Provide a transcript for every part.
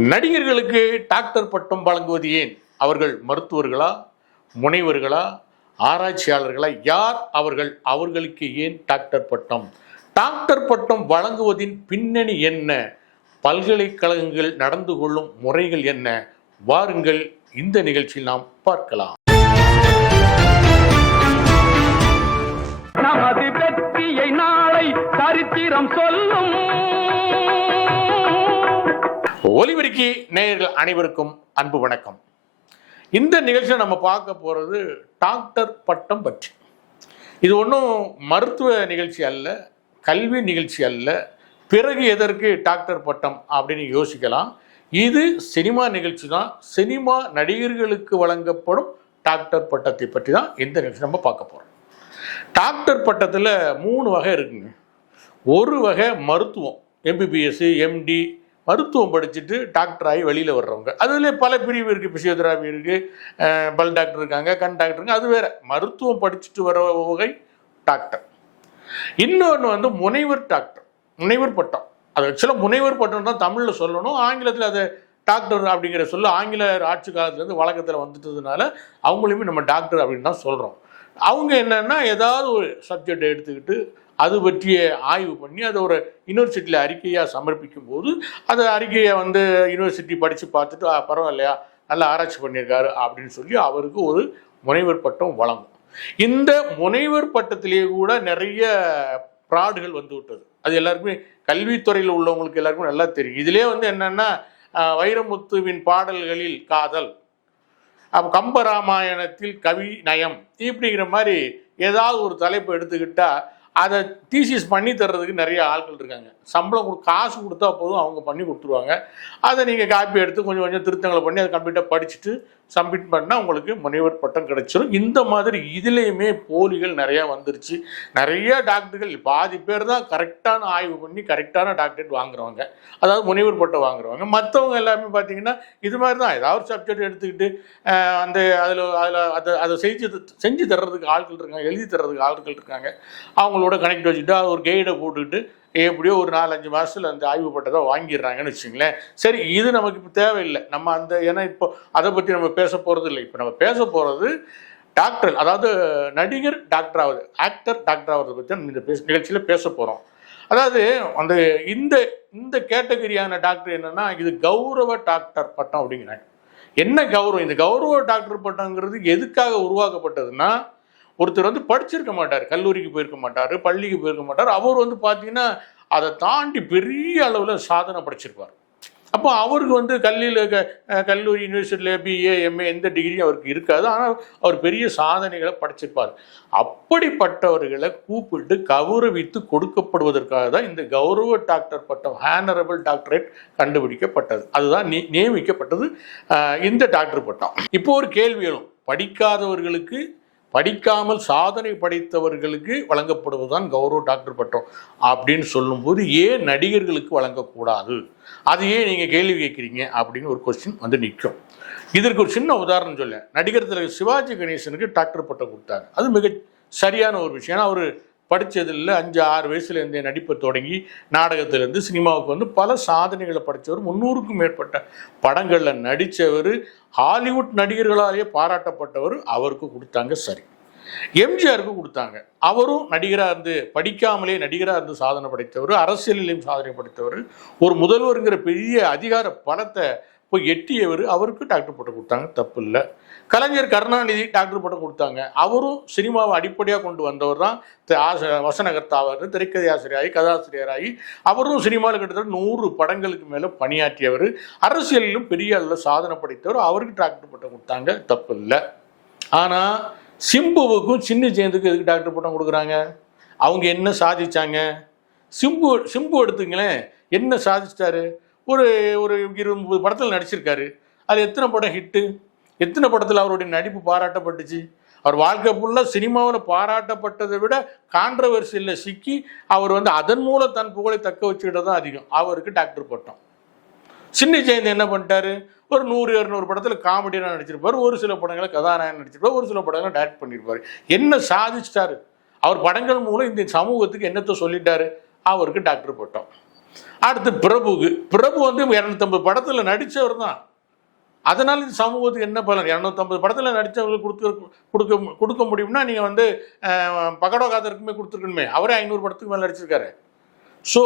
நடிகர்களுக்கு டாக்டர் பட்டம் வழங்குவது ஏன்? அவர்கள் மருத்துவர்களா, முனைவர்களா, ஆராய்ச்சியாளர்களா? யார் அவர்கள்? அவர்களுக்கு ஏன் டாக்டர் பட்டம்? டாக்டர் பட்டம் வழங்குவதின் பின்னணி என்ன? பல்கலைக்கழகங்கள் நடந்து கொள்ளும் முறைகள் என்ன? வாருங்கள், இந்த நிகழ்ச்சியில் நாம் பார்க்கலாம். நமது வெற்றியை நாளை சரித்திரம் சொல்லும். ஒலிபெருக்கி நேயர்கள் அனைவருக்கும் அன்பு வணக்கம். இந்த நிகழ்ச்சியில் நம்ம பார்க்க போகிறது டாக்டர் பட்டம் பற்றி. இது ஒன்றும் மருத்துவ நிகழ்ச்சி அல்ல, கல்வி நிகழ்ச்சி அல்ல. பிறகு எதற்கு டாக்டர் பட்டம் அப்படின்னு யோசிக்கலாம். இது சினிமா நிகழ்ச்சி தான். சினிமா நடிகர்களுக்கு வழங்கப்படும் டாக்டர் பட்டத்தை பற்றி தான் இந்த நிகழ்ச்சி நம்ம பார்க்க போகிறோம். டாக்டர் பட்டத்தில் 3 வகை இருக்குங்க. ஒரு வகை மருத்துவம், எம்பிபிஎஸ், எம்டி, மருத்துவம் படிச்சுட்டு டாக்டர் ஆகி வெளியில் வர்றவங்க. அதுலேயே பல பிரிவு இருக்குது. பிசியோதெராபி இருக்குது, பல் டாக்டர் இருக்காங்க, கண் டாக்டர் இருக்காங்க. அது வேறு. மருத்துவம் படிச்சுட்டு வர வகை டாக்டர். இன்னொன்று வந்து முனைவர் டாக்டர், முனைவர் பட்டம். அது ஆக்சுவலாக முனைவர் பட்டம் தான் தமிழில் சொல்லணும். ஆங்கிலத்தில் அதை டாக்டர் அப்படிங்கிற சொல்ல ஆங்கில ஆட்சி காலத்துலேருந்து வழக்கத்தில் வந்துட்டதுனால அவங்களையுமே நம்ம டாக்டர் அப்படின்னு தான் சொல்கிறோம். அவங்க என்னென்னா ஏதாவது ஒரு சப்ஜெக்டை எடுத்துக்கிட்டு அது பற்றிய ஆய்வு பண்ணி அதை ஒரு யூனிவர்சிட்டியில் அறிக்கையாக சமர்ப்பிக்கும் போது அந்த அறிக்கையை வந்து யூனிவர்சிட்டி படித்து பார்த்துட்டு பரவாயில்லையா, நல்லா ஆராய்ச்சி பண்ணியிருக்காரு அப்படின்னு சொல்லி அவருக்கு ஒரு முனைவர் பட்டம் வழங்கும். இந்த முனைவர் பட்டத்திலேயே கூட நிறைய ஃப்ராடுகள் வந்து விட்டது. அது எல்லாருக்குமே, கல்வித்துறையில் உள்ளவங்களுக்கு எல்லாருக்கும் நல்லா தெரியும். இதிலே வந்து என்னென்னா, வைரமுத்துவின் பாடல்களில் காதல், கம்பராமாயணத்தில் கவி நயம், இப்படிங்கிற மாதிரி ஏதாவது ஒரு தலைப்பை எடுத்துக்கிட்டால் அதை தீசிஸ் பண்ணி தர்றதுக்கு நிறைய ஆட்கள் இருக்காங்க. சம்பளம் காசு கொடுத்தா போதும், அவங்க பண்ணி கொடுத்துருவாங்க. அதை நீங்கள் காப்பி எடுத்து கொஞ்சம் கொஞ்சம் திருத்தங்களை பண்ணி அதை கம்ப்ளீட்டாக படிச்சுட்டு சப்மிட் பண்ணால் உங்களுக்கு முனைவர் பட்டம் கிடைச்சிடும். இந்த மாதிரி இதுலேயுமே போலிகள் நிறையா வந்துருச்சு. நிறைய டாக்டர்கள், பாதி பேர் தான் கரெக்டான ஆய்வு பண்ணி கரெக்டான டாக்டரேட் வாங்குறவங்க, அதாவது முனைவர் பட்டம் வாங்குறவங்க. மற்றவங்க எல்லாமே பார்த்தீங்கன்னா இது மாதிரி தான் ஏதாவது சப்ஜெக்ட் எடுத்துக்கிட்டு அந்த அதை செஞ்சு தர்றதுக்கு ஆட்கள் இருக்காங்க, எழுதி தர்றதுக்கு ஆட்கள் இருக்காங்க. அவங்களோட கனெக்ட் வச்சுட்டு அது ஒரு கைடை போட்டுக்கிட்டு எப்படியோ ஒரு 4-5 மாதத்தில் அந்த ஆய்வு பட்டத்தை வாங்கிடுறாங்கன்னு வச்சுங்களேன். சரி, இது நமக்கு இப்போ தேவையில்லை. நம்ம அந்த ஏன்னா இப்போ அதை பற்றி நம்ம பேச போகிறது இல்லை. இப்போ நம்ம பேச போகிறது டாக்டர், அதாவது நடிகர் டாக்டர் ஆகுது, ஆக்டர் டாக்டர் ஆகுறதை பற்றி நம்ம இந்த நிகழ்ச்சியில் பேச போகிறோம். அதாவது அந்த இந்த கேட்டகரியான டாக்டர் என்னென்னா, இது கௌரவ டாக்டர் பட்டம் அப்படிங்கிறாங்க. என்ன கௌரவம்? இந்த கௌரவ டாக்டர் பட்டங்கிறது எதுக்காக உருவாக்கப்பட்டதுன்னா, ஒருத்தர் வந்து படிச்சிருக்க மாட்டார், கல்லூரிக்கு போயிருக்க மாட்டார், பள்ளிக்கு போயிருக்க மாட்டார். அவர் வந்து பார்த்தீங்கன்னா அதை தாண்டி பெரிய அளவில் சாதனை படைச்சிருப்பார். அப்போ அவருக்கு வந்து கல்லூரி யூனிவர்சிட்டியில் பிஏ, எம்ஏ எந்த டிகிரியும் அவருக்கு இருக்காது. ஆனால் அவர் பெரிய சாதனைகளை படைச்சிருப்பார். அப்படிப்பட்டவர்களை கூப்பிட்டு கௌரவித்து கொடுக்கப்படுவதற்காக தான் இந்த கௌரவ டாக்டர் பட்டம், ஹானரபிள் டாக்டரேட் கண்டுபிடிக்கப்பட்டது. அதுதான் நியமிக்கப்பட்டது இந்த டாக்டர் பட்டம். இப்போ ஒரு கேள்வி எழும், படிக்காதவர்களுக்கு, படிக்காமல் சாதனை படைத்தவர்களுக்கு வழங்கப்படுவதுதான் கௌரவ டாக்டர் பட்டம் அப்படின்னு சொல்லும்போது ஏன் நடிகர்களுக்கு வழங்கக்கூடாது, அது ஏன் நீங்கள் கேள்வி கேட்குறீங்க அப்படின்னு ஒரு கொஸ்டின் வந்து நிற்கும். இதற்கு ஒரு சின்ன உதாரணம் சொல்ல, நடிகர் திலகம் சிவாஜி கணேசனுக்கு டாக்டர் பட்டம் கொடுத்தாங்க. அது மிக சரியான ஒரு விஷயம். ஏன்னா அவர் படித்ததில் 5-6 வயசுலேருந்தே நடிப்பை தொடங்கி நாடகத்திலேருந்து சினிமாவுக்கு வந்து பல சாதனைகளை படித்தவர், 300க்கும் மேற்பட்ட படங்களில் நடித்தவர், ஹாலிவுட் நடிகர்களாலேயே பாராட்டப்பட்டவர். அவருக்கு கொடுத்தாங்க. சரி, எம்ஜிஆருக்கு கொடுத்தாங்க. அவரும் நடிகராக இருந்து, படிக்காமலே நடிகராக இருந்து சாதனை படைத்தவர், அரசியலிலையும் சாதனை படைத்தவர், ஒரு முதல்வருங்கிற பெரிய அதிகார பலத்தை போய் எட்டியவர். அவருக்கு டாக்டர் பட்டம் கொடுத்தாங்க, தப்பு இல்லை. கலைஞர் கருணாநிதி டாக்டர் பட்டம் கொடுத்தாங்க. அவரும் சினிமாவை அடிப்படையாக கொண்டு வந்தவர் தான். வசனகர்த்தாவார், திரைக்கதை ஆசிரியராகி, கதாசிரியராகி அவரும் சினிமாவில் கிட்டத்தட்ட 100 படங்களுக்கு மேலே பணியாற்றியவர். அரசியலிலும் பெரிய அளவில் சாதனை படைத்தவர். அவருக்கு டாக்டர் பட்டம் கொடுத்தாங்க, தப்பு இல்லை. ஆனால் சிம்புவுக்கும் சின்ன ஜெயந்துக்கும் எதுக்கு டாக்டர் பட்டம் கொடுக்குறாங்க? அவங்க என்ன சாதிச்சாங்க? சிம்பு எடுத்துங்களேன், என்ன சாதிச்சிட்டாரு? ஒரு 20-30 படத்தில் நடிச்சிருக்காரு. அது எத்தனை படம் ஹிட்டு? எத்தனை படத்தில் அவருடைய நடிப்பு பாராட்டப்பட்டுச்சு? அவர் வாழ்க்கை ஃபுல்லாக சினிமாவில் பாராட்டப்பட்டதை விட கான்ட்ரவர்சியில் சிக்கி அவர் வந்து அதன் மூலம் தன் புகழை தக்க வச்சுக்கிட்ட தான் அதிகம். அவருக்கு டாக்டர் பட்டம். சின்ன ஜெயந்தி என்ன பண்ணிட்டாரு? ஒரு 100-200 படத்தில் காமெடியாக நடிச்சிருப்பார், ஒரு சில படங்களை கதாநாயகன் நடிச்சிருப்பார், ஒரு சில படங்களை டைரக்ட் பண்ணியிருப்பார். என்ன சாதிச்சிட்டாரு? அவர் படங்கள் மூலம் இந்த சமூகத்துக்கு என்னத்தை சொல்லிட்டாரு? அவருக்கு டாக்டர் பட்டம். அடுத்து பிரபு வந்து 250 படத்தில் நடித்தவர் தான். அதனால இந்த சமூகத்துக்கு என்ன பலன்? 250 படத்தில் நடித்தவங்களுக்கு கொடுக்க கொடுக்க முடியும்னா நீங்கள் வந்து பகடோ காதருக்குமே கொடுத்துருக்கணுமே. அவரே 500 படத்துக்கு மேலே நடிச்சிருக்காரு. ஸோ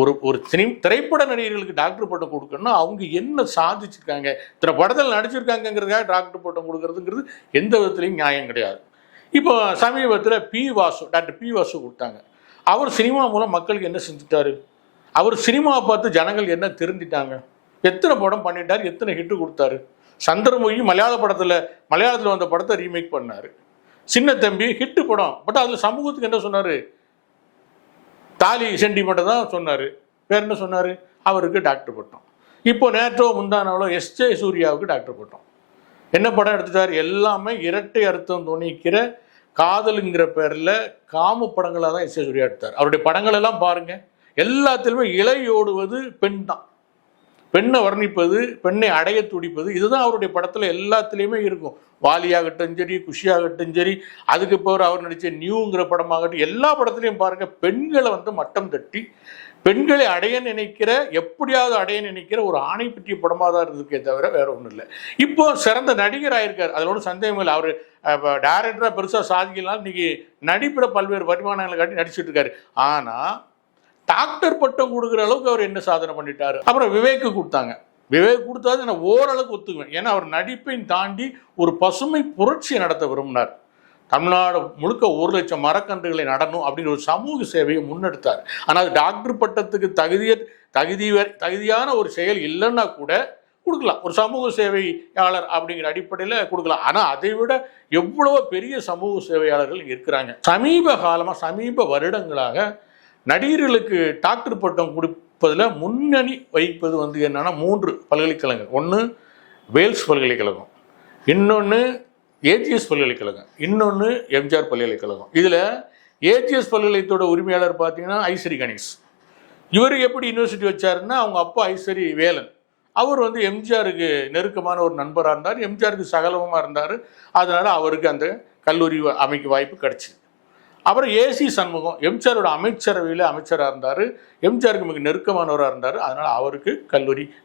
ஒரு திரைப்பட நடிகர்களுக்கு டாக்டர் பட்டம் கொடுக்கணும்னா அவங்க என்ன சாதிச்சிருக்காங்க, இத்தனை படத்தில் நடிச்சிருக்காங்கிறதுக்காக டாக்டர் பட்டம் கொடுக்கறதுங்கிறது எந்த விதத்துலையும் நியாயம் கிடையாது. இப்போ சமீபத்தில் டாக்டர் பி வாசு கொடுத்தாங்க. அவர் சினிமா மூலம் மக்களுக்கு என்ன செஞ்சுட்டாரு? அவர் சினிமாவை பார்த்து ஜனங்கள் என்ன திருந்திட்டாங்க? எத்தனை படம் பண்ணிட்டார்? எத்தனை ஹிட்டு கொடுத்தாரு? சந்திரமுகி மலையாளத்தில் வந்த படத்தை ரீமேக் பண்ணார். சின்ன தம்பி ஹிட்டு படம். பட் அதில் சமூகத்துக்கு என்ன சொன்னார்? தாலி சென்டிமெண்ட்டை தான் சொன்னார். வேறு என்ன சொன்னார்? அவருக்கு டாக்டர் பட்டம். இப்போ நேற்றோ முந்தானாலோ எஸ்ஜே சூர்யாவுக்கு டாக்டர் பட்டம். என்ன படம் எடுத்துட்டார்? எல்லாமே இரட்டை அர்த்தம் துணிக்கிற காதலுங்கிற பேரில் காம படங்களாக தான் எஸ்ஜே சூர்யா எடுத்தார். அவருடைய படங்கள் எல்லாம் பாருங்க, எல்லாத்திலுமே இலையோடுவது பெண் தான். பெண்ணை வர்ணிப்பது, பெண்ணை அடைய துடிப்பது, இதுதான் அவருடைய படத்தில் எல்லாத்துலேயுமே இருக்கும். வாலியாகட்டும் சரி, குஷியாகட்டும் சரி, அதுக்கு பிறகு அவர் நடித்த நியூங்கிற படமாகட்டும், எல்லா படத்துலையும் பாருங்கள் பெண்களை வந்து மட்டம் தட்டி பெண்களை எப்படியாவது அடைய நினைக்கிற ஒரு ஆணை பற்றிய படமாக தான் இருக்கே தவிர வேற ஒன்றும் இல்லை. இப்போ சிறந்த நடிகர் ஆயிருக்கார், அதில் ஒன்றும் சந்தேகம் இல்லை. அவர் டைரக்டராக பெருசாக சாதிக்கலாம், இன்னைக்கு நடிப்பில் பல்வேறு வருமானங்களை காட்டி நடிச்சுட்டு இருக்காரு. ஆனால் டாக்டர் பட்டம் கொடுக்குற அளவுக்கு அவர் என்ன சாதனை பண்ணிட்டாரு? அப்புறம் விவேக்கு கொடுத்தாங்க. விவேக் கொடுத்தாது நான் ஓரளவுக்கு ஒத்துக்குவேன். ஏன்னா அவர் நடிப்பையும் தாண்டி ஒரு பசுமை புரட்சியை நடத்த விரும்பினார். தமிழ்நாடு முழுக்க 1 லட்சம் மரக்கன்றுகளை நடணும் அப்படிங்கிற ஒரு சமூக சேவையை முன்னெடுத்தார். ஆனால் அது டாக்டர் பட்டத்துக்கு தகுதியான ஒரு செயல் இல்லைன்னா கூட கொடுக்கலாம், ஒரு சமூக சேவையாளர் அப்படிங்கிற அடிப்படையில் கொடுக்கலாம். ஆனால் அதை விட எவ்வளவோ பெரிய சமூக சேவையாளர்கள் இருக்கிறாங்க. சமீப வருடங்களாக நடிகர்களுக்கு டாக்டர் பட்டம் கொடுப்பதில் முன்னணி வைப்பது வந்து என்னன்னா 3 பல்கலைக்கழகங்கள். ஒன்று வேல்ஸ் பல்கலைக்கழகம், இன்னொன்று ஏஜிஎஸ் பல்கலைக்கழகம், இன்னொன்று எம்ஜிஆர் பல்கலைக்கழகம். இதில் ஏஜிஎஸ் பல்கலைக்கழகத்தோட உரிமையாளர் பார்த்தீங்கன்னா ஐஸ்வரி கணேஷ். இவர் எப்படி யூனிவர்சிட்டி வச்சாருன்னா அவங்க அப்பா ஐஸ்வரி வேலன். அவர் வந்து எம்ஜிஆருக்கு நெருக்கமான ஒரு நண்பராக இருந்தார், எம்ஜிஆருக்கு சகலமாக இருந்தார். அதனால் அவருக்கு அந்த கல்லூரி அமைக்க வாய்ப்பு கிடச்சிது. அப்புறம் ஏசி சண்முகம் எம்ஜிஆரோட அமைச்சரவையில் அமைச்சராக இருந்தார், எம்ஜிஆருக்கு மிக நெருக்கமானவராக இருந்தார். அதனால் அவருக்கு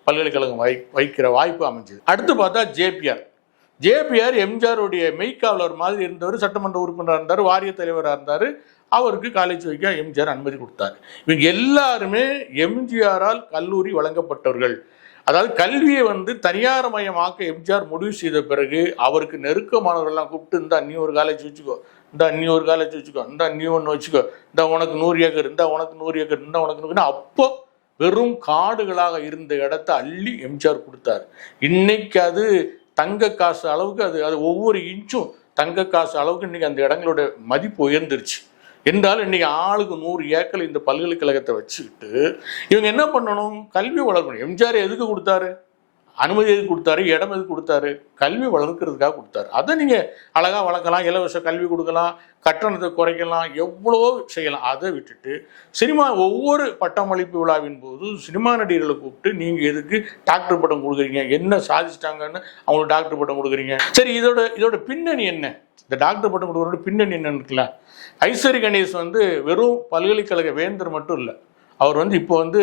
பல்கலைக்கழகம் வைக்கிற வாய்ப்பு அமைஞ்சது. அடுத்து பார்த்தா ஜேபிஆர் எம்ஜிஆருடைய மெய்க்காவலர் மாதிரி இருந்தவர், சட்டமன்ற உறுப்பினராக இருந்தார், வாரிய தலைவராக இருந்தார். அவருக்கு காலேஜ் வைக்க எம்ஜிஆர் அனுமதி கொடுத்தார். இவங்க எல்லாருமே எம்ஜிஆரால் கல்லூரி வழங்கப்பட்டவர்கள். அதாவது கல்வியை வந்து தனியார் மயமாக்க எம்ஜிஆர் முடிவு செய்த பிறகு அவருக்கு நெருக்கமானவர்கள்லாம் கூப்பிட்டு, இந்தா நீ ஒரு காலேஜ் வச்சுக்கோ, இந்தா நீ ஒரு காலேஜ் வச்சுக்கோ, இந்தா நீ ஒன்று வச்சுக்கோ, இந்த உனக்கு 100 ஏக்கர், இந்த உனக்கு 100 ஏக்கர், இந்த உனக்கு 100. அப்போ வெறும் காடுகளாக இருந்த இடத்த அள்ளி எம்ஜிஆர் கொடுத்தார். இன்னைக்கு அது தங்க காசு அளவுக்கு அது ஒவ்வொரு இன்ச்சும் தங்க காசு அளவுக்கு இன்னைக்கு அந்த இடங்களோட மதிப்பு உயர்ந்துருச்சு. என்றாலும் இன்னைக்கு ஆளுக்கு 100 ஏக்கர் இந்த பல்கலைக்கழகத்தை வச்சுக்கிட்டு இவங்க என்ன பண்ணணும்? கல்வி வளர்க்கணும். எம்ஜிஆர் எதுக்கு கொடுத்தாரு? அனுமதி எதுக்கு கொடுத்தாரு? இடம் எதுக்கு கொடுத்தாரு? கல்வி வளர்க்கறதுக்காக கொடுத்தாரு. அதை நீங்கள் அழகாக வளர்க்கலாம், இலவச கல்வி கொடுக்கலாம், கட்டணத்தை குறைக்கலாம், எவ்வளவோ செய்யலாம். அதை விட்டுட்டு சினிமா ஒவ்வொரு பட்டமளிப்பு விழாவின் போது சினிமா நடிகர்களை கூப்பிட்டு நீங்கள் எதுக்கு டாக்டர் பட்டம் கொடுக்குறீங்க, என்ன சாதிச்சிட்டாங்கன்னு அவங்களுக்கு டாக்டர் பட்டம் கொடுக்குறீங்க? சரி, இதோட பின்னணி என்ன? இந்த டாக்டர் பட்டம் கொடுக்குறோட பின்னணி என்னன்னு இருக்குல்ல. ஐஸ்வரி கணேஷ் வந்து வெறும் பல்கலைக்கழக வேந்தர் மட்டும் இல்லை, அவர் வந்து இப்போ வந்து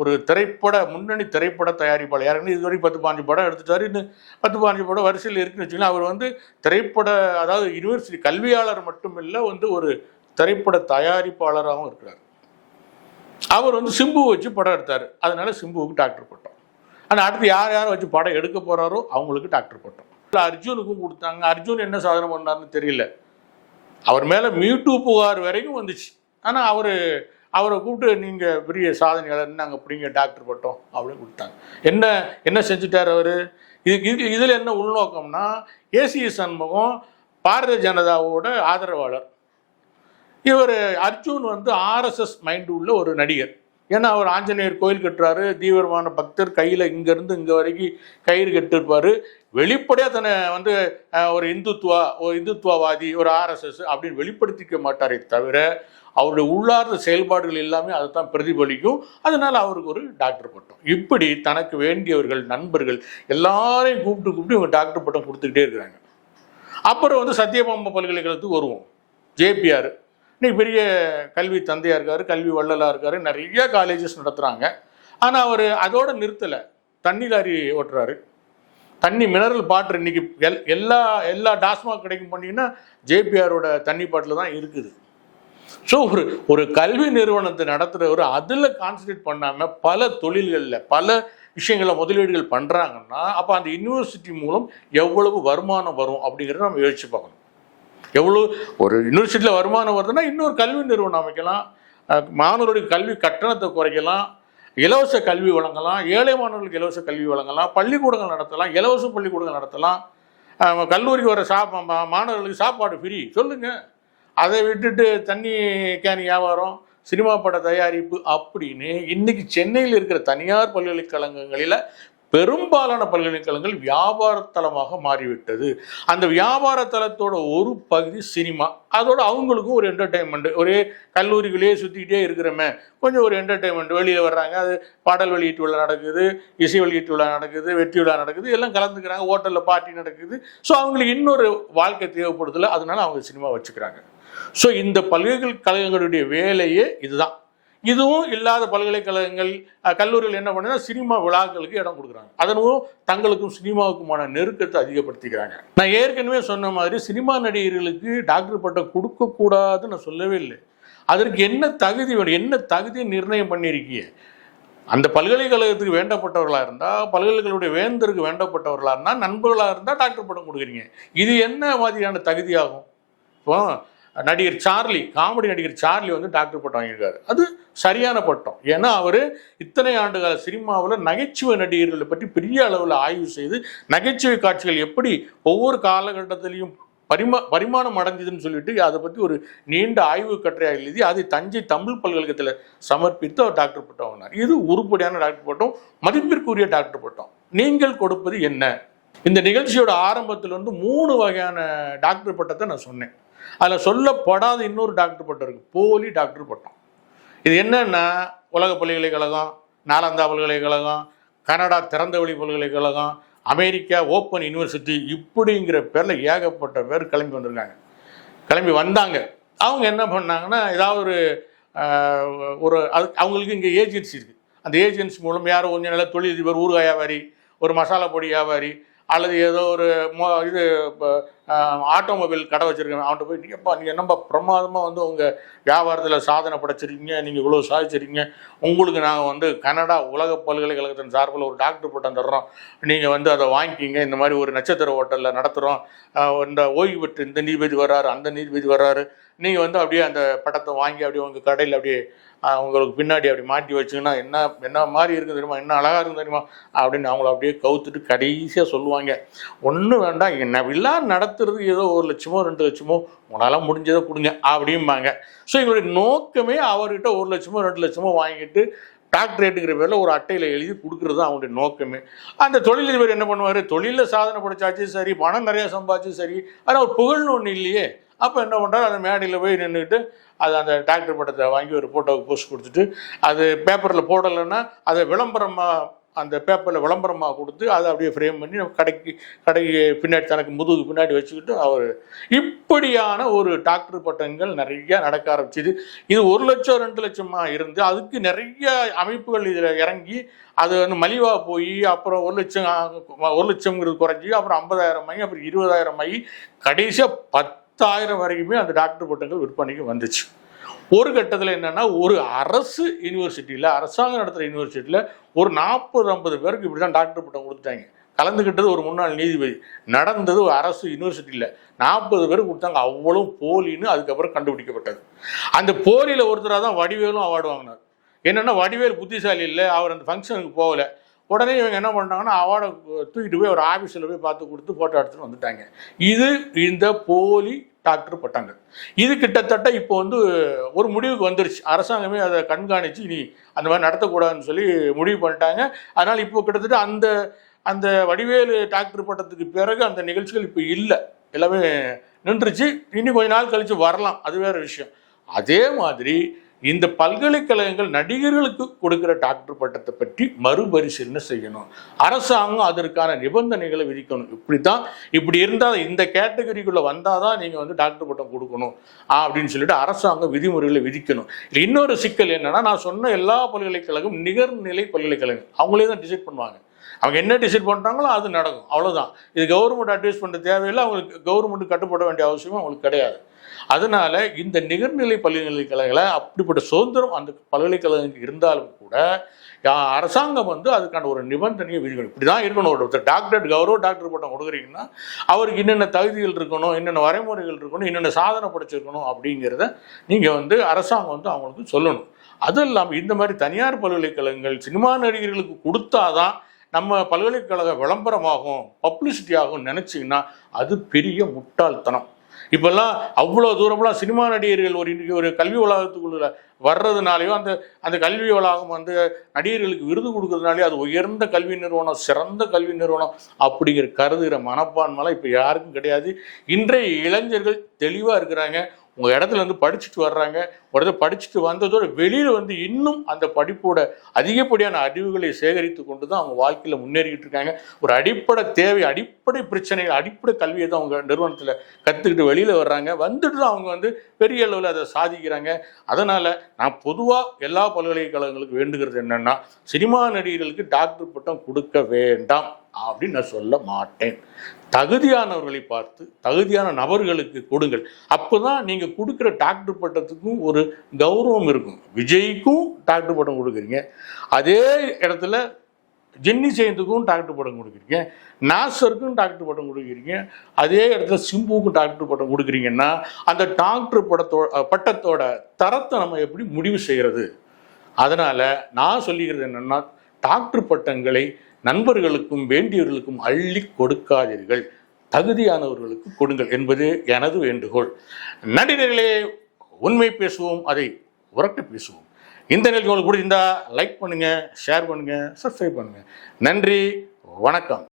ஒரு முன்னணி திரைப்பட தயாரிப்பாளர். யாருன்னு இதுவரைக்கும் 10-15 படம் எடுத்துட்டாரு. இன்னும் 10-15 படம் வரிசையில் இருக்குன்னு வச்சுக்கலாம். அவர் வந்து அதாவது யூனிவர்சிட்டி கல்வியாளர் மட்டும் இல்லை, வந்து ஒரு திரைப்பட தயாரிப்பாளராகவும் இருக்கிறார். அவர் வந்து சிம்பு வச்சு படம் எடுத்தார், அதனால சிம்புவுக்கு டாக்டர் பட்டம். ஆனால் அடுத்து யார் வச்சு படம் எடுக்க போறாரோ அவங்களுக்கு டாக்டர் பட்டம். அர்ஜுனுக்கும் கொடுத்தாங்க. அர்ஜுன் என்ன சாதனை பண்ணாருன்னு தெரியல. அவர் மேலே மீட்டூ புகார் வரைக்கும் வந்துச்சு. ஆனால் அவரை கூப்பிட்டு நீங்கள் பெரிய சாதனையாளர், நாங்கள் பிடிங்க டாக்டர் பட்டம் அப்படின்னு கொடுத்தாங்க. என்ன செஞ்சுட்டார் அவர்? இதில் என்ன உள்நோக்கம்னா, ஏசி சண்முகம் பாரதிய ஜனதாவோட ஆதரவாளர். இவர் அர்ஜுன் வந்து ஆர்எஸ்எஸ் மைண்டு உள்ள ஒரு நடிகர். ஏன்னா அவர் ஆஞ்சநேயர் கோயில் கட்டுறாரு, தீவிரமான பக்தர், கையில் இங்கேருந்து இங்கே வரைக்கும் கயிறு கட்டிருப்பார். வெளிப்படையாக தன்னை வந்து ஒரு இந்துத்துவவாதி, ஒரு ஆர்எஸ்எஸ் அப்படின்னு வெளிப்படுத்திக்க மாட்டாரே தவிர அவருடைய உள்ளார்ந்த செயல்பாடுகள் எல்லாமே அதை தான் பிரதிபலிக்கும். அதனால் அவருக்கு ஒரு டாக்டர் பட்டம். இப்படி தனக்கு வேண்டியவர்கள், நண்பர்கள் எல்லாரையும் கூப்பிட்டு இவங்க டாக்டர் பட்டம் கொடுத்துக்கிட்டே இருக்கிறாங்க. அப்புறம் வந்து சத்தியபாமா பல்கலைக்கழகத்துக்கு வருவோம். ஜேபிஆர் இன்னைக்கு பெரிய கல்வி தந்தையாக இருக்கார், கல்வி வள்ளலாக இருக்கார், நிறைய காலேஜஸ் நடத்துகிறாங்க. ஆனால் அவர் அதோடு நிறுத்தலை, தண்ணி லாரி ஓட்டுறாரு, தண்ணி மினரல் பாட்டில் இன்னைக்கு எல்லா டாஸ்மாக் கிடைக்கும் பண்ணிங்கன்னா ஜேபிஆரோட தண்ணி பாட்டில் தான் இருக்குது. ஸோ ஒரு கல்வி நிறுவனத்தை நடத்துகிறவர் அதில் கான்சன்ட்ரேட் பண்ணாமல் பல தொழில்களில் பல விஷயங்களில் முதலீடுகள் பண்ணுறாங்கன்னா அப்போ அந்த யூனிவர்சிட்டி மூலம் எவ்வளவு வருமானம் வரும் அப்படிங்கிறத நம்ம யோசிச்சு பார்க்கணும். எவ்வளோ ஒரு யூனிவர்சிட்டியில் வருமானம் வருதுன்னா இன்னொரு கல்வி நிறுவனம் அமைக்கலாம், மாணவர்களுடைய கல்வி கட்டணத்தை குறைக்கலாம், இலவச கல்வி வழங்கலாம், ஏழை மாணவர்களுக்கு இலவச கல்வி வழங்கலாம், பள்ளிக்கூடங்கள் நடத்தலாம், இலவச பள்ளிக்கூடங்கள் நடத்தலாம், கல்லூரிக்கு வர மாணவர்களுக்கு சாப்பாடு ஃப்ரீ சொல்லுங்கள். அதை விட்டுட்டு தண்ணி கேன் வியாபாரம், சினிமா பட தயாரிப்பு அப்படின்னு இன்னைக்கு சென்னையில் இருக்கிற தனியார் பல்கலைக்கழகங்களில் பெரும்பாலான பல்கலைக்கழகங்கள் வியாபாரத்தலமாக மாறிவிட்டது. அந்த வியாபார தலத்தோட ஒரு பகுதி சினிமா. அதோட அவங்களுக்கும் ஒரு என்டர்டெயின்மெண்ட், ஒரே கல்லூரிகளே சுற்றிக்கிட்டே இருக்கிறோமே, கொஞ்சம் ஒரு என்டர்டெயின்மெண்ட், வெளியில் வர்றாங்க, அது பாடல் வெளியீட்டு விழா நடக்குது, இசை வெளியீட்டு விழா நடக்குது, வெற்றி விழா நடக்குது, எல்லாம் கலந்துக்கிறாங்க, ஹோட்டலில் பார்ட்டி நடக்குது. ஸோ அவங்களுக்கு இன்னொரு வாழ்க்கை தேவைப்படுதில்ல, அதனால அவங்க சினிமா வச்சுக்கிறாங்க. ஸோ இந்த பல்கலைக்கழகங்களுடைய வேலையே இதுதான். இதுவும் இல்லாத பல்கலைக்கழகங்கள் கல்லூரிகள் என்ன பண்ணுன்னா சினிமா விழாக்களுக்கு இடம் கொடுக்குறாங்க. அதனும் தங்களுக்கும் சினிமாவுக்குமான நெருக்கத்தை அதிகப்படுத்திக்கிறாங்க. நான் ஏற்கனவே சொன்ன மாதிரி சினிமா நடிகர்களுக்கு டாக்டர் பட்டம் கொடுக்கக்கூடாதுன்னு நான் சொல்லவே இல்லை. அதற்கு என்ன தகுதி வேணும், என்ன தகுதியை நிர்ணயம் பண்ணியிருக்கீங்க? அந்த பல்கலைக்கழகத்துக்கு வேண்டப்பட்டவர்களாக இருந்தால், பல்கலைக்கழகத்துடைய வேந்தருக்கு வேண்டப்பட்டவர்களாக இருந்தால், நண்பர்களாக இருந்தால் டாக்டர் பட்டம் கொடுக்குறீங்க. இது என்ன மாதிரியான தகுதியாகும்? இப்போ நடிகர் சார்லி, காமெடி நடிகர் சார்லி வந்து டாக்டர் பட்டம் வாங்கியிருக்காரு. அது சரியான பட்டம். ஏன்னா அவர் இத்தனை ஆண்டுகால சினிமாவில் நகைச்சுவை நடிகர்களை பற்றி பெரிய அளவில் ஆய்வு செய்து நகைச்சுவை காட்சிகள் எப்படி ஒவ்வொரு காலகட்டத்திலையும் பரிமாணம் அடைஞ்சதுன்னு சொல்லிட்டு அதை பற்றி ஒரு நீண்ட ஆய்வு கட்டுரையாக எழுதி அதை தஞ்சை தமிழ் பல்கலைக்கழகத்தில் சமர்ப்பித்து அவர் டாக்டர் பட்டம் வாங்கினார். இது உருப்படியான டாக்டர் பட்டம், மதிப்பிற்குரிய டாக்டர் பட்டம். நீங்கள் கொடுப்பது என்ன? இந்த நிகழ்ச்சியோட ஆரம்பத்தில் வந்து 3 வகையான டாக்டர் பட்டத்தை நான் சொன்னேன். அதில் சொல்லப்படாத இன்னொரு டாக்டர் பட்டம் இருக்குது, போலி டாக்டர் பட்டம். இது என்னன்னா, உலக பல்கலைக்கழகம், நாலந்தா பல்கலைக்கழகம், கனடா திறந்தவெளி பல்கலைக்கழகம், அமெரிக்கா ஓப்பன் யூனிவர்சிட்டி இப்படிங்கிற பேரில் ஏகப்பட்ட பேர் கிளம்பி வந்திருக்காங்க. கிளம்பி வந்தாங்க. அவங்க என்ன பண்ணாங்கன்னா, ஏதாவது ஒரு அவங்களுக்கு இங்கே ஏஜென்சி இருக்குது. அந்த ஏஜென்சி மூலம் யாரோ கொஞ்சம் நல்ல தொழிலதிபர், ஊறுகாய் வியாபாரி, ஒரு மசாலா பொடி வியாபாரி, அல்லது ஏதோ ஒரு இது ஆட்டோமொபைல் கடை வச்சுருக்கேன், அவன்கிட்ட போய் நீங்கள் என்னப்பா பிரமாதமாக வந்து உங்கள் வியாபாரத்தில் சாதனை படைச்சிருக்கீங்க, நீங்கள் இவ்வளோ சாதிச்சிருக்கீங்க, உங்களுக்கு நாங்கள் வந்து கனடா உலக பல்கலைக்கழகத்தின் சார்பில் ஒரு டாக்டர் பட்டம் தர்றோம், நீங்கள் வந்து அதை வாங்கிக்கிங்க, இந்த மாதிரி ஒரு நட்சத்திர ஹோட்டலில் நடத்துகிறோம், இந்த ஓய்வு பெற்று இந்த நீதிபதி வர்றாரு, அந்த நீதிபதி வர்றாரு, நீங்கள் வந்து அப்படியே அந்த பட்டத்தை வாங்கி அப்படியே உங்கள் கடையில் அப்படியே அவங்களுக்கு பின்னாடி அப்படி மாட்டி வச்சிங்கன்னா என்ன மாதிரி இருக்குது தெரியுமா, என்ன அழகாக இருக்குது தெரியுமா அப்படின்னு அவங்கள அப்படியே கவுத்துட்டு கடைசியாக சொல்லுவாங்க, ஒன்றும் வேண்டாம், என்ன விழா நடத்துறது ஏதோ 1 லட்சமோ 2 லட்சமோ உங்களால் முடிஞ்சதை கொடுங்க அப்படிம்பாங்க. ஸோ எங்களுடைய நோக்கமே அவர்கிட்ட 1 லட்சமோ 2 லட்சமோ வாங்கிட்டு டாக்டரேட்டுங்கிற பேரில் ஒரு அட்டையில் எழுதி கொடுக்குறது தான் அவங்களுடைய நோக்கமே. அந்த தொழிலதிபர் என்ன பண்ணுவார், தொழிலில் சாதனை படைச்சாச்சும் சரி, பணம் நிறையா சம்பாதிச்சும் சரி, ஆனால் ஒரு புகழ்னு ஒன்று இல்லையே. அப்போ என்ன பண்ணுறாரு, அந்த மேடையில் போய் நின்றுக்கிட்டு அது அந்த டாக்டர் பட்டத்தை வாங்கி ஒரு ஃபோட்டோவுக்கு போஸ்ட் கொடுத்துட்டு, அது பேப்பரில் போடலைன்னா அதை விளம்பரமாக அந்த பேப்பரில் விளம்பரமாக கொடுத்து அதை அப்படியே ஃப்ரேம் பண்ணி நம்ம கடைக்கு பின்னாடி தனக்கு முதுகு பின்னாடி வச்சுக்கிட்டு அவர் இப்படியான ஒரு டாக்டர் பட்டங்கள் நிறையா நடக்க ஆரம்பிச்சுது. இது 1 லட்சம் 2 லட்சமாக இருந்து அதுக்கு நிறைய அமைப்புகள் இதில் இறங்கி அது வந்து மலிவாக போய் அப்புறம் 1 லட்சங்கிறது குறைஞ்சி அப்புறம் 50,000 ஆகி அப்புறம் 20,000 ஆகி கடைசியாக 10,000 வரைக்குமே அந்த டாக்டர் பட்டங்கள் விற்பனைக்கு வந்துச்சு. ஒரு கட்டத்தில் என்னென்னா, ஒரு அரசு யூனிவர்சிட்டியில், அரசாங்கம் நடத்துகிற யூனிவர்சிட்டியில் ஒரு 40-50 பேருக்கு இப்படி தான் டாக்டர் பட்டம் கொடுத்துட்டாங்க. கலந்துக்கிட்டது ஒரு முன்னாள் நீதிபதி, நடந்தது ஒரு அரசு யூனிவர்சிட்டியில் 40 பேருக்கு கொடுத்தாங்க. அவ்வளோ போலின்னு அதுக்கப்புறம் கண்டுபிடிக்கப்பட்டது. அந்த போலியில் ஒருத்தராக தான் வடிவேலும் அவார்டு வாங்கினார். என்னென்னா, வடிவேல் புத்திசாலி இல்லை, அவர் அந்த ஃபங்க்ஷனுக்கு போகலை. உடனே இவங்க என்ன பண்ணிட்டாங்கன்னா, அவார்டை தூக்கிட்டு போய் ஒரு ஆஃபீஸில் போய் பார்த்து கொடுத்து ஃபோட்டோ எடுத்துகிட்டு வந்துட்டாங்க. இது இந்த போலி டாக்டர் பட்டங்கள். இது கிட்டத்தட்ட இப்போ வந்து ஒரு முடிவுக்கு வந்துருச்சு. அரசாங்கமே அதை கண்காணித்து இனி அந்த மாதிரி நடத்தக்கூடாதுன்னு சொல்லி முடிவு பண்ணிட்டாங்க. அதனால் இப்போ கிட்டத்தட்ட அந்த வடிவேலு டாக்டர் பட்டத்துக்கு பிறகு அந்த நிகழ்ச்சிகள் இப்போ இல்லை, எல்லாமே நின்றுச்சு. இன்னும் கொஞ்ச நாள் கழித்து வரலாம், அது வேறு விஷயம். அதே மாதிரி இந்த பல்கலைக்கழகங்கள் நடிகர்களுக்கு கொடுக்கிற டாக்டர் பட்டத்தை பற்றி மறுபரிசீலனை செய்யணும். அரசாங்கம் அதற்கான நிபந்தனைகளை விதிக்கணும். இப்படி இருந்தால் இந்த கேட்டகரிக்குள்ள வந்தாதான் நீங்க வந்து டாக்டர் பட்டம் கொடுக்கணும் அப்படின்னு சொல்லிட்டு அரசாங்கம் விதிமுறைகளை விதிக்கணும். இன்னொரு சிக்கல் என்னன்னா, நான் சொன்ன எல்லா பல்கலைக்கழகம் நிகர்நிலை பல்கலைக்கழகம் அவங்களே தான் டிசைட் பண்ணுவாங்க. அவங்க என்ன டிசைட் பண்ணுறாங்களோ அது நடக்கும், அவ்வளோதான். இது கவர்மெண்ட் அட்வைஸ் பண்ணுற தேவையில்லை, அவங்களுக்கு கவர்மெண்ட் கட்டுப்பட வேண்டிய அவசியமும் அவங்களுக்கு கிடையாது. அதனால இந்த நிகர்நிலை பல்கலைக்கழகங்களை அப்படிப்பட்ட சுதந்திரம் அந்த பல்கலைக்கழகங்களுக்கு இருந்தாலும் கூட அரசாங்கம் வந்து அதுக்கான ஒரு நிபந்தனையை விதிக்கணும். இப்படி தான் இருக்கணும். ஒருத்தர் டாக்டரேட் கௌரவ டாக்டர் பட்டம் கொடுக்குறீங்கன்னா அவருக்கு என்னென்ன தகுதிகள் இருக்கணும், என்னென்ன வரைமுறைகள் இருக்கணும், என்னென்ன சாதனை படைச்சிருக்கணும் அப்படிங்கிறத நீங்கள் வந்து அரசாங்கம் வந்து அவங்களுக்கு சொல்லணும். அதுவும் இல்லாமல் இந்த மாதிரி தனியார் பல்கலைக்கழகங்கள் சினிமா நடிகர்களுக்கு கொடுத்தாதான் நம்ம பல்கலைக்கழக விளம்பரமாகும், பப்ளிசிட்டி ஆகும் நினச்சிங்கன்னா அது பெரிய முட்டாள்தனம். இப்போல்லாம் அவ்வளோ தூரம்லாம் சினிமா நடிகர்கள் ஒரு கல்வி வளாகத்துக்குள்ள வர்றதுனாலையோ அந்த கல்வி வளாகம் வந்து நடிகர்களுக்கு விருது கொடுக்கறதுனாலே அது உயர்ந்த கல்வி நிறுவனம், சிறந்த கல்வி நிறுவனம் அப்படிங்கிற கருதுகிற மனப்பான்மைலாம் இப்போ யாருக்கும் கிடையாது. இன்றைய இளைஞர்கள் தெளிவாக இருக்கிறாங்க. உங்கள் இடத்துல வந்து படிச்சுட்டு வர்றாங்க, ஒரு இடத்துல படிச்சுட்டு வந்ததோடு வெளியில் வந்து இன்னும் அந்த படிப்போட அதிகப்படியான அறிவுகளை சேகரித்து கொண்டு தான் அவங்க வாழ்க்கையில் முன்னேறிக்கிட்டு இருக்காங்க. ஒரு அடிப்படை தேவை, அடிப்படை பிரச்சனைகள், அடிப்படை கல்வியை தான் அவங்க நிறுவனத்தில் கற்றுக்கிட்டு வெளியில் வர்றாங்க. வந்துட்டு தான் அவங்க வந்து பெரிய அளவில் அதை சாதிக்கிறாங்க. அதனால் நான் பொதுவாக எல்லா பல்கலைக்கழகங்களுக்கு வேண்டுகிறது என்னென்னா, சினிமா நடிகர்களுக்கு டாக்டர் பட்டம் கொடுக்க வேண்டாம் அப்படின்னு நான் சொல்ல மாட்டேன். தகுதியானவர்களை பார்த்து தகுதியான நபர்களுக்கு கொடுங்கள். அப்போதான் நீங்க கொடுக்குற டாக்டர் பட்டத்துக்கும் ஒரு கௌரவம் இருக்கும். விஜய்க்கும் டாக்டர் பட்டம் கொடுக்குறீங்க, அதே இடத்துல ஜென்னி ஜெயந்துக்கும் டாக்டர் பட்டம் கொடுக்குறீங்க, நாசருக்கும் டாக்டர் பட்டம் கொடுக்குறீங்க, அதே இடத்துல சிம்புவுக்கும் டாக்டர் பட்டம் கொடுக்குறீங்கன்னா அந்த டாக்டர் பட்டத்தோட தரத்தை நம்ம எப்படி முடிவு செய்கிறது? அதனால நான் சொல்லிக்கிறது என்னன்னா, டாக்டர் பட்டங்களை நண்பர்களுக்கும் வேண்டியவர்களுக்கும் அள்ளி கொடுக்காதீர்கள், தகுதியானவர்களுக்கு கொடுங்கள் என்பது எனது வேண்டுகோள். நடிகர்களே, உண்மை பேசுவோம், அதை உரக்க பேசுவோம். இந்த நிகழ்ச்சி உங்களுக்கு பிடிச்சிருந்தா லைக் பண்ணுங்க, ஷேர் பண்ணுங்க, சப்ஸ்கிரைப் பண்ணுங்க. நன்றி, வணக்கம்.